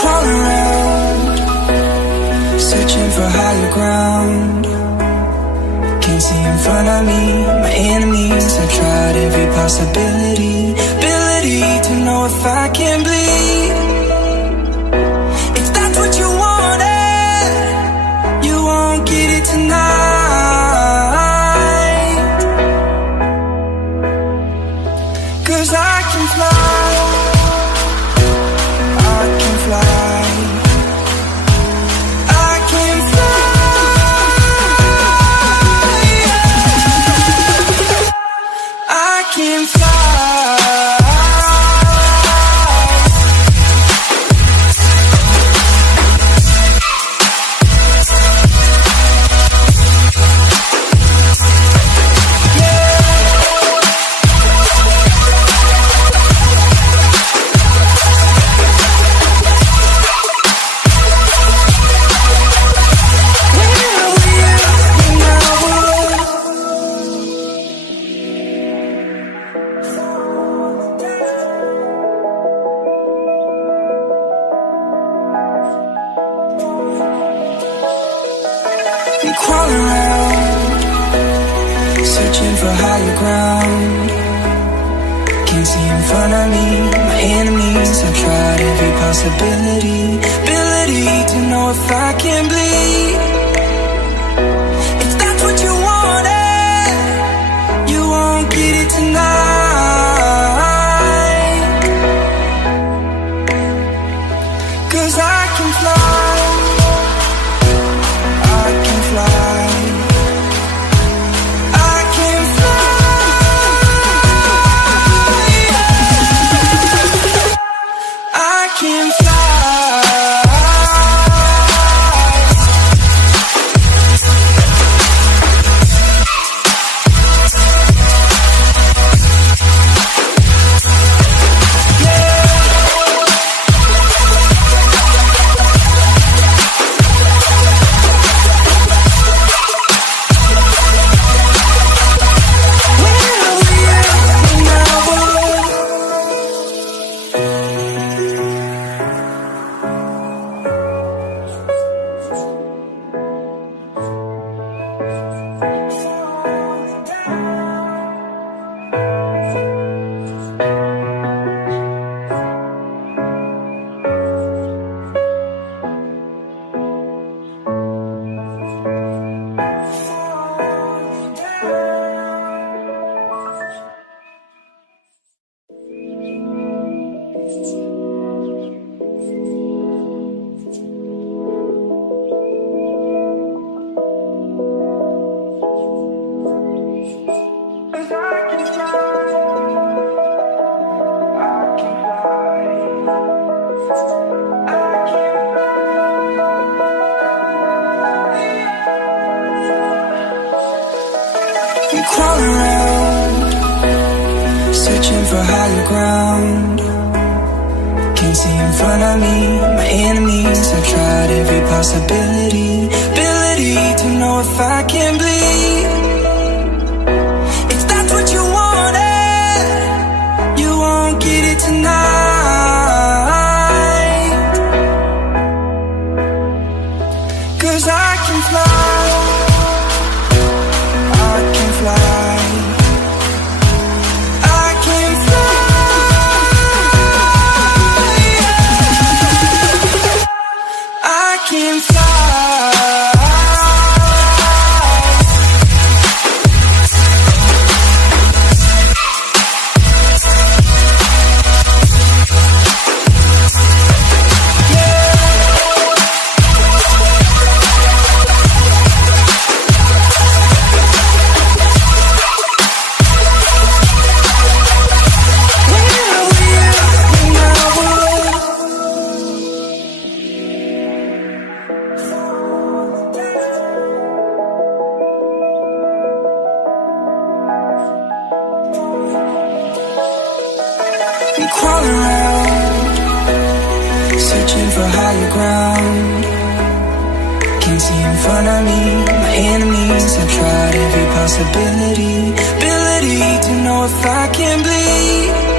Crawl around, searching for higher ground. Can't see in front of me, my enemies. I tried every possibility, ability to know if I can bleed. If that's what you wanted, you won't get it tonight. 'Cause I can fly. Crawl around, searching for higher ground. Can't see in front of me, my enemies. I tried every possibility, ability to know if I can bleed. If that's what you wanted, you won't get it tonight. 'Cause I can fly. Crawl around, searching for higher ground. Can't see in front of me, my enemies. I tried every possibility, ability to know if I can bleed. If that's what you wanted, you won't get it tonight. 'Cause I can fly. all around, searching for higher ground. Can't see in front of me, my enemies. I tried every possibility, ability to know if I can bleed.